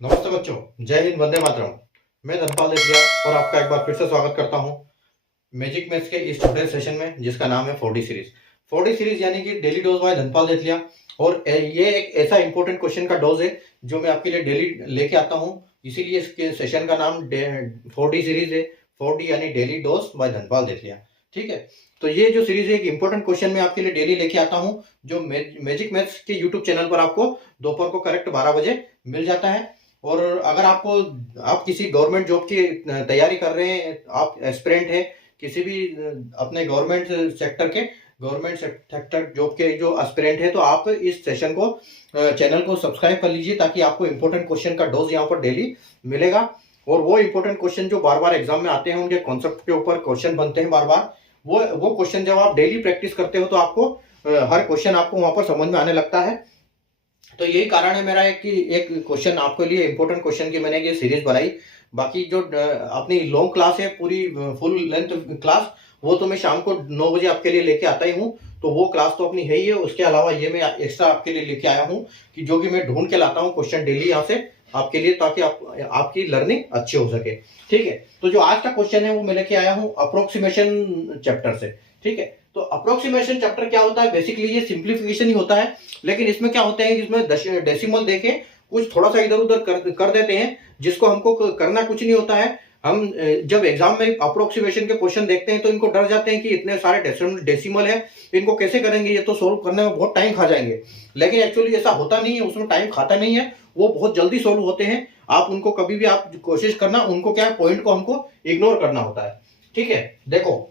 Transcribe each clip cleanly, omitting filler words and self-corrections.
नमस्ते बच्चों, जय हिंद, वंदे मातरम। मैं धनपाल देसिया और आपका एक बार फिर से स्वागत करता हूं मैजिक मैथ्स के इस छोटे सेशन में जिसका नाम है 4D सीरीज। 4D सीरीज यानी कि डेली डोज बाय धनपाल देसिया। और ये एक ऐसा इंपॉर्टेंट क्वेश्चन का डोज है जो मैं आपके लिए डेली लेके आता हूं, इसीलिए इसके सेशन का नाम 4D सीरीज है। 4D यानी डेली डोज बाय धनपाल देसिया। ठीक है, तो ये जो सीरीज है एक इंपॉर्टेंट क्वेश्चन मैं आपके लिए डेली लेके आता हूँ, जो मैजिक मैथ्स के यूट्यूब चैनल पर आपको दोपहर को करेक्ट 12 बजे मिल जाता है। और अगर आप किसी गवर्नमेंट जॉब की तैयारी कर रहे हैं, आप एस्पिरेंट हैं किसी भी अपने गवर्नमेंट सेक्टर जॉब के जो एस्पिरेंट है, तो आप इस सेशन को चैनल को सब्सक्राइब कर लीजिए ताकि आपको इंपॉर्टेंट क्वेश्चन का डोज यहाँ पर डेली मिलेगा। और वो इंपॉर्टेंट क्वेश्चन जो बार बार एग्जाम में आते हैं, उनके कॉन्सेप्ट के ऊपर क्वेश्चन बनते हैं बार बार, वो क्वेश्चन जब आप डेली प्रैक्टिस करते हो तो आपको हर क्वेश्चन आपको वहां पर समझ में आने लगता है। तो यही कारण है मेरा एक क्वेश्चन आपके लिए इंपॉर्टेंट क्वेश्चन की मैंने ये सीरीज बनाई। बाकी जो अपनी लॉन्ग क्लास है, पूरी फुल लेंथ क्लास, वो तो मैं शाम को 9 बजे आपके लिए लेके आता ही हूँ। तो वो क्लास तो अपनी है ही है, उसके अलावा ये मैं एक्स्ट्रा आपके लिए लेके आया हूँ कि जो कि मैं ढूंढ के लाता हूँ क्वेश्चन डेली यहाँ से आपके लिए, ताकि आपकी लर्निंग अच्छी हो सके। ठीक है, तो जो आज का क्वेश्चन है वो मैं लेके आया हूँ अप्रोक्सीमेशन चैप्टर से। ठीक है, तो अप्रोक्सीमेशन चैप्टर क्या होता है? बेसिकली ये सिंप्लीफिकेशन ही होता है, लेकिन इसमें क्या होते हैं, इसमें डेसिमल देके कुछ थोड़ा सा इधर उधर कर देते हैं, जिसको हमको करना कुछ नहीं होता है। हम जब एग्जाम में अप्रोक्सीमेशन के क्वेश्चन देखते हैं तो इनको डर जाते हैं कि इतने सारे डेसिमल है, इनको कैसे करेंगे, ये तो सोल्व करने में बहुत टाइम खा जाएंगे। लेकिन एक्चुअली ऐसा होता नहीं है, उसमें टाइम खाता नहीं है, वो बहुत जल्दी सोल्व होते हैं। आप उनको कभी भी आप कोशिश करना, उनको क्या है, पॉइंट को हमको इग्नोर करना होता है। ठीक है, देखो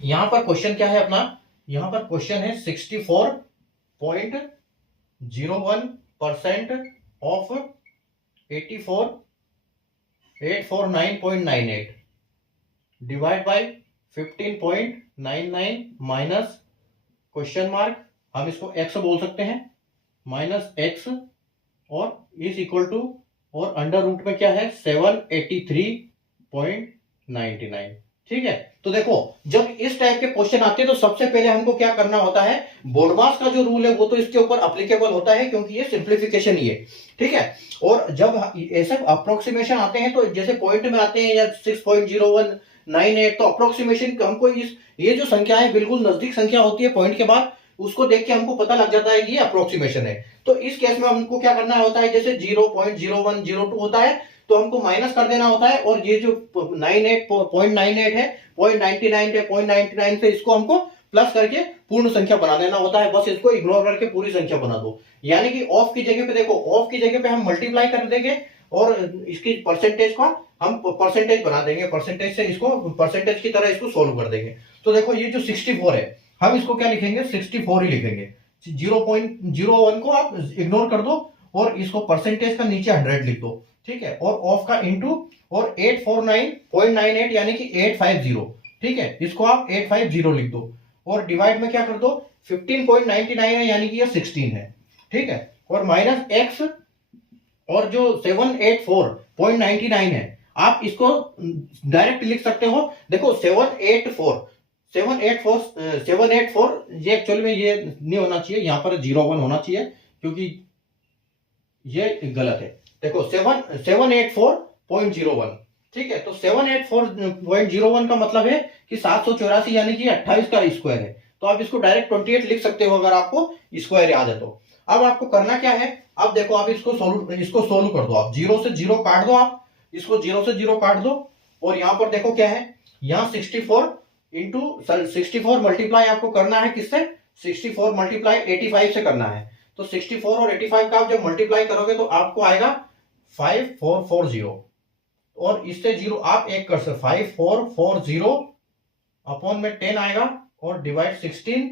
यहां पर क्वेश्चन क्या है अपना, यहां पर क्वेश्चन है 64.01% of 84849.98 divide by 15.99 minus question mark, हम इसको एक्स बोल सकते हैं, माइनस एक्स, और इज इक्वल टू, और अंडर रूट में क्या है, 783.99। ठीक है, तो देखो जब इस टाइप के क्वेश्चन आते हैं तो सबसे पहले हमको क्या करना होता है, बोर्डमास का जो रूल है वो तो इसके ऊपर अप्लीकेबल होता है क्योंकि ये सिंप्लीफिकेशन ही है। ठीक है, और जब ऐसे अप्रोक्सीमेशन आते हैं तो जैसे पॉइंट में आते हैं या 6.0198, तो अप्रोक्सीमेशन हमको ये जो संख्या है बिल्कुल नजदीक संख्या होती है पॉइंट के बाद, उसको देख के हमको पता लग जाता है कि ये अप्रोक्सीमेशन है। तो इस केस में हमको क्या करना होता है, जैसे 0.0102 होता है तो हमको माइनस कर देना होता है, और ये जो 98.98 है, 0.99 है, 0.99 से इसको हमको प्लस करके पूर्ण संख्या बना देना होता है। बस इसको इग्नोर करके पूरी संख्या बना दो, यानी कि ऑफ की जगह पे देखो, ऑफ की जगह पे हम मल्टीप्लाई कर देंगे और इसकी परसेंटेज को हम परसेंटेज बना देंगे, परसेंटेज से इसको परसेंटेज की तरह इसको सोल्व कर देंगे। तो देखो ये जो 64 है, हम इसको क्या लिखेंगे, 64 ही लिखेंगे। 0.01 को आप इग्नोर कर दो और इसको परसेंटेज का नीचे 100 लिख दो। ठीक है, और ऑफ का इंटू, और 849.98 यानी कि 850। ठीक है, इसको आप 850 लिख दो, और डिवाइड में क्या कर दो, 15.99 है यानी कि ये 16 है। ठीक है, और माइनस एक्स, और जो 784.99 है आप इसको डायरेक्ट लिख सकते हो। देखो 784 ये एक्चुअली में ये नहीं होना चाहिए, यहां पर 01 होना चाहिए क्योंकि ये गलत है। देखो 784.01। ठीक है, तो 784.01 का मतलब है कि 784 यानी कि 28 का स्क्वायर है, तो आप इसको डायरेक्ट 28 लिख सकते हो अगर आपको स्क्वायर याद है तो। अब आपको करना क्या है, अब देखो आप इसको सोल्व कर दो, आप 0 से 0 काट दो, आप इसको 0 से 0 काट दो, और यहां पर देखो क्या है, यहां 64 मल्टीप्लाई आपको करना है किससे, 64 मल्टीप्लाई 85 से करना है। तो 64 और 85 का आप जब मल्टीप्लाई करोगे तो आपको आएगा 5440, और इससे जीरो आप एक कर सकते, 5440 अपॉन में 10 आएगा, और divide 16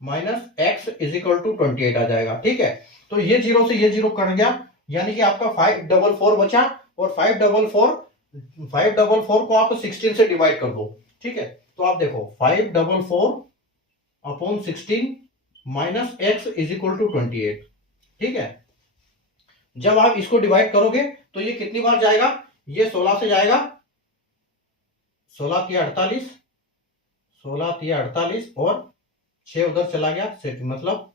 minus x is equal to 28 आ जाएगा। ठीक है, तो ये जीरो से ये जीरो कट गया, यानी कि आपका 544 बचा, और 544 को आप 16 से डिवाइड कर दो। ठीक है, तो आप देखो 544 upon 16 minus x is equal to 28। ठीक है, जब आप इसको डिवाइड करोगे तो ये कितनी बार जाएगा, ये 16 से जाएगा, 16 तिया 48, 16 तिया 48, और 6 उधर चला गया, मतलब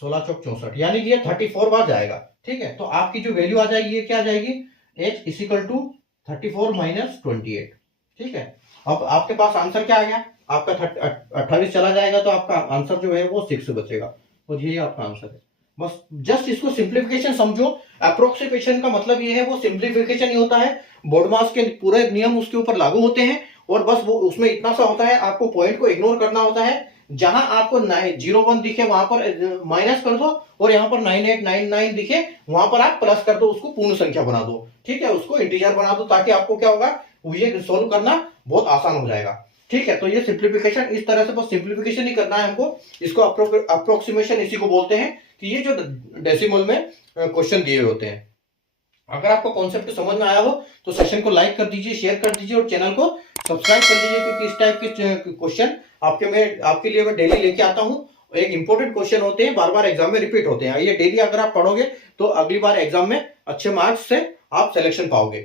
16 चौक 64, यानी कि ये 34 बार जाएगा। ठीक है, तो आपकी जो वैल्यू आ जाएगी ये क्या आ जाएगी, h is equal to 34 minus 28। ठीक है, अब आपके पास आंसर क्या आ गया, आपका 28 चला जाएगा तो आपका आंसर जो है वो 6 बचेगा, तो यही आपका आंसर है। बस जस्ट इसको सिंप्लीफिकेशन समझो। अप्रोक्सीमेशन का मतलब ये है, वो सिंप्लीफिकेशन ही होता है, बोर्ड मास के पूरे नियम उसके ऊपर लागू होते हैं, और बस वो उसमें इतना सा होता है, आपको पॉइंट को इग्नोर करना होता है। जहां आपको 01 दिखे वहां पर माइनस कर दो, और यहां पर 9899 दिखे वहां पर आप प्लस कर दो, उसको पूर्ण संख्या बना दो। ठीक है, उसको इंटीजर बना दो, ताकि आपको क्या होगा, ये सोल्व करना बहुत आसान हो जाएगा। ठीक है, तो ये सिंप्लीफिकेशन इस तरह से, बस सिंप्लीफिकेशन ही करना है हमको। इसको अप्रोक्सीमेशन इसी को बोलते हैं, कि ये जो डेसिमल में क्वेश्चन दिए होते हैं। अगर आपको कॉन्सेप्ट समझ में आया हो तो सेशन को लाइक कर दीजिए, शेयर कर दीजिए, और चैनल को सब्सक्राइब कर दीजिए, क्योंकि इस टाइप के क्वेश्चन आपके लिए मैं डेली लेके आता हूं। एक इंपॉर्टेंट क्वेश्चन होते हैं, बार बार एग्जाम में रिपीट होते हैं। ये डेली अगर आप पढ़ोगे तो अगली बार एग्जाम में अच्छे मार्क्स से आप सिलेक्शन पाओगे।